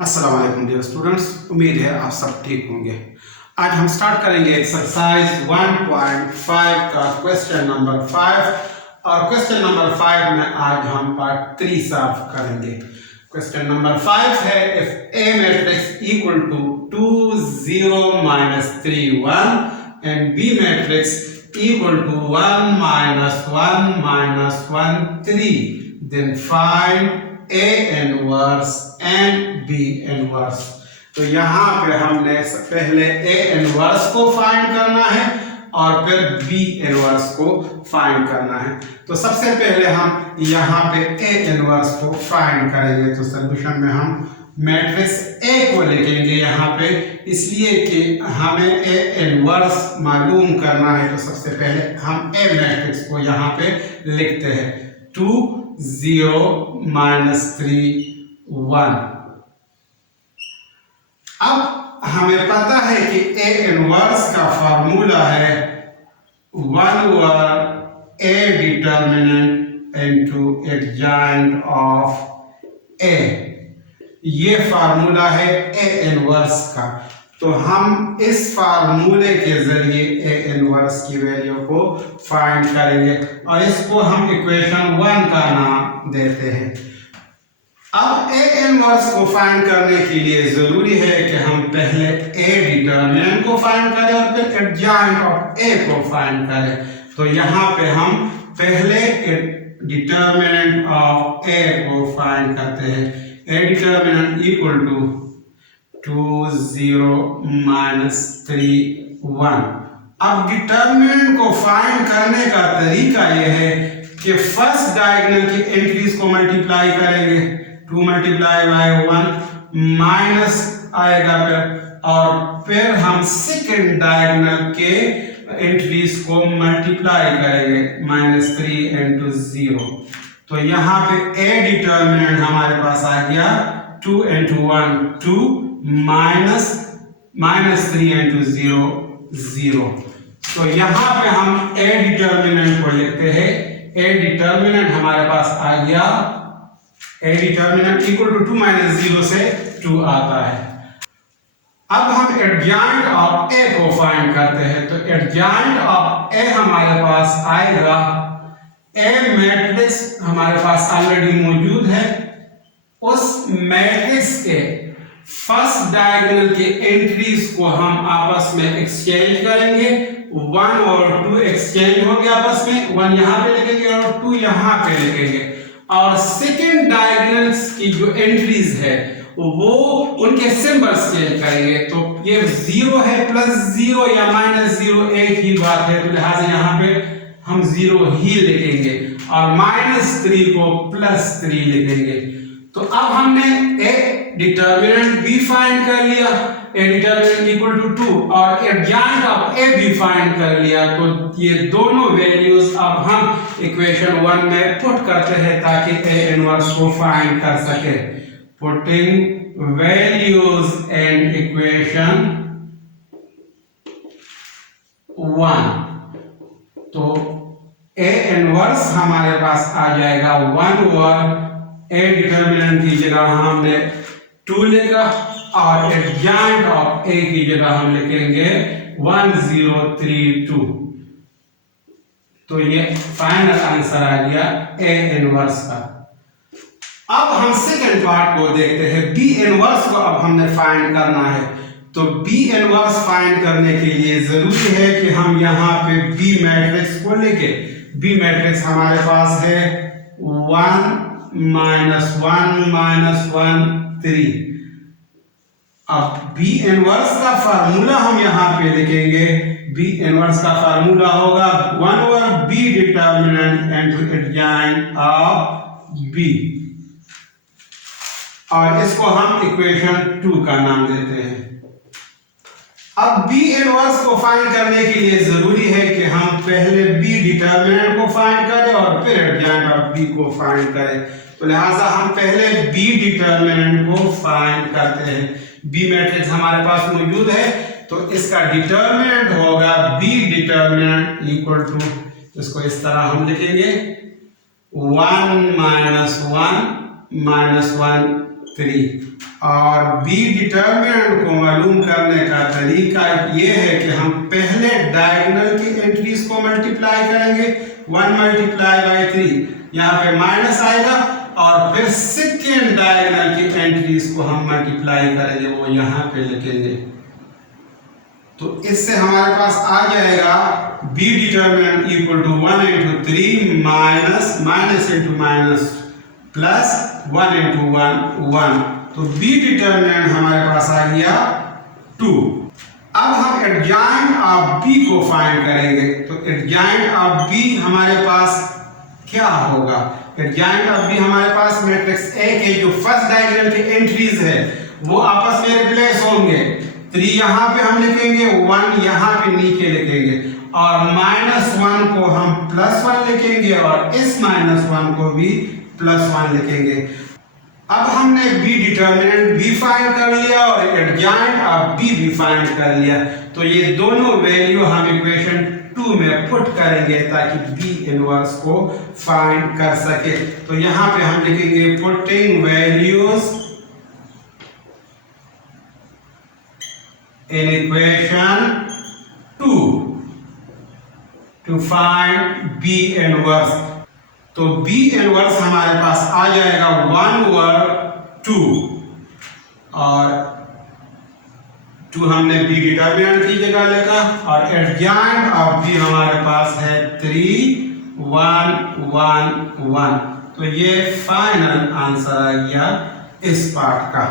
अस्सलाम वालेकुम dear students, उम्मीद है आप सब ठीक होंगे। आज हम स्टार्ट करेंगे एक्सरसाइज 1.5 का क्वेश्चन नंबर 5 और क्वेश्चन नंबर 5 में आज हम पार्ट 3 सॉल्व करेंगे। क्वेश्चन नंबर 5 है if A matrix equal to 2 0 -3 1 and B matrix equal to 1 -1 -1 3 then find A inverse and B inverse. तो यहाँ पे हमने पहले A इनवर्स को फाइंड करना है और फिर B इनवर्स को फाइंड करना है। तो सबसे पहले हम यहाँ पे A इनवर्स को फाइंड करेंगे। तो सॉल्यूशन में हम मैट्रिक्स A को लिखेंगे यहाँ पे, इसलिए कि हमें A इनवर्स मालूम करना है। तो सबसे पहले हम A मैट्रिक्स को यहाँ पे लिखते हैं 2 0 -3 1। अब हमें पता है कि A इनवर्स का फार्मूला है 1/A determinant into adjoint of A। ये फार्मूला है A इनवर्स का। तो हम इस फार्मूले के जरिए A इनवर्स की वैल्यू को फाइंड करेंगे और इसको हम इक्वेशन 1 का नाम देते हैं। अब A इनवर्स को फाइंड करने के लिए जरूरी है कि हम पहले A डिटर्मिनेंट को फाइंड करें और फिर एडजॉइंट ऑफ A को फाइंड करें। तो यहाँ पे हम पहले डिटर्मिनेंट ऑफ A को फाइंड करते हैं। A determinant equal to 2 0 -3 1। अब डिटर्मिनेंट को फाइंड करने का तरीका यह है कि फर्स्ट डायगोनल की एंट्रीज को मल्टीप्लाई करेंगे। 2 मल्टीप्लाई बाय 1 माइनस आएगा और फिर हम सेकंड डायगोनल के एंट्रीज को मल्टीप्लाई करेंगे -3 into 0। तो यहाँ पे A डिटर्मिनेंट हमारे पास आ गया 2 into 1 2 -3 into 0 0। तो यहाँ पे हम A डिटर्मिनेंट को लिखते हैं। A डिटर्मिनेंट हमारे पास आ गया, A डिटर्मिनेंट इक्वल टू 2 - 0 से 2 आता है। अब हम एडजॉइंट ऑफ A को फाइंड करते हैं। तो एडजॉइंट ऑफ A हमारे पास आएगा, A मैट्रिक्स हमारे पास ऑलरेडी मौजूद है, उस मैट्रिक्स के फर्स्ट डायगोनल के एंट्रीज को हम आपस में एक्सचेंज करेंगे। 1 और 2 एक्सचेंज हो गया आपस में, 1 यहाँ पे लिखेंगे और 2 यहाँ पे लिखेंगे। और सेकंड डायगोनल्स की जो एंट्रीज है वो उनके सिंबल्स चेंज करेंगे। तो ये 0 है +0 या -0 एक ही बात है, तो लिहाजा यहाँ पे हम 0 ही लिखेंगे और -3 को +3 लिखेंगे। तो अब हमने A डिटर्मिनेंट भी फाइंड कर लिया, A डिटर्मिनेंट इक्वल टू 2 और एडजॉइंट ऑफ A भी फाइंड कर लिया। तो ये दोनों वैल्यूज अब हम इक्वेशन 1 में पुट करते हैं ताकि A इनवर्स को फाइंड कर सके। Putting values in equation 1। तो A इनवर्स हमारे पास आ जाएगा 1/A डिटर्मिनेंट की जगह हमने 2 लिखा और एडजॉइंट ऑफ A की जगह हम लिखेंगे 1 0 3 2। तो ये फाइनल आंसर आ गया A इनवर्स का। अब हम सेकंड पार्ट को देखते हैं। B इनवर्स को अब हमने फाइंड करना है। तो B इनवर्स फाइंड करने के लिए जरूरी है कि हम यहाँ पे B मैट्रिक्स को लिखें। B मैट्रिक्स हमारे पास है 1 -1 -1 3। अब B इनवर्स का फार्मूला हम यहाँ पे लिखेंगे। B इनवर्स का फार्मूला होगा 1/B determinant into adjoint of B और इसको हम इक्वेशन 2 का नाम देते हैं। अब B इनवर्स को फाइंड करने के लिए जरूरी है कि हम पहले B डिटर्मिनेंट को फाइंड करें और फिर एडजॉइंट ऑफ B को फाइंड करें। तो लिहाजा हम पहले B डिटर्मिनेंट को फाइंड करते हैं। B मैट्रिक्स हमारे पास मौजूद है, तो इसका डिटर्मिनेंट होगा B डिटर्मिनेंट इक्वल टू, इसको इस तरह हम लिखेंगे 1 -1 -1 3। और बी डिटर्मिनेंट को मालूम करने का तरीका ये है कि हम पहले डायगोनल की एंट्रीज को मल्टीप्लाई करेंगे, 1 मल्टीप्लाई बाई 3, यहाँ पे माइनस आएगा, और फिर सेकेंड डायगोनल की एंट्रीज को हम मल्टीप्लाई करेंगे, वो यहाँ पे लिखेंगे। तो इससे हमारे पास आ जाएगा B determinant equal to 1 into 3 minus minus into minus plus 1 into 1 1। तो बी डिटर्मिनेंट हमारे पास आ गया 2। अब हम एडजॉइंट ऑफ बी को फाइंड करेंगे। तो एडजॉइंट ऑफ बी हमारे पास क्या होगा? एडजॉइंट ऑफ बी हमारे पास मैट्रिक्स ए के जो फर्स्ट डायगोनल की एंट्रीज है वो आपस में रिप्लेस होंगे। 3 यहाँ पे हम लिखेंगे, 1 यहाँ पे नीचे लिखेंगे, और -1 को हम +1 लिखेंगे, और इस -1 को भी +1 लिखेंगे। अब हमने बी डिटर्मिनेंट भी फाइंड कर लिया और एडजॉइंट ऑफ बी भी फाइंड कर लिया। तो ये दोनों वैल्यू हम इक्वेशन 2 में पुट करेंगे ताकि बी इनवर्स को फाइंड कर सके। तो यहाँ पे हम लिखेंगे putting values in equation 2 to find B inverse। तो B inverse हमारे पास आ जाएगा 1 over 2, और 2 हमने B डिटर्मिनेंट की जगह लिखा, और एडजॉइंट ऑफ B हमारे पास है 3 1 1 1। तो ये फाइनल आंसर आ गया इस पार्ट का।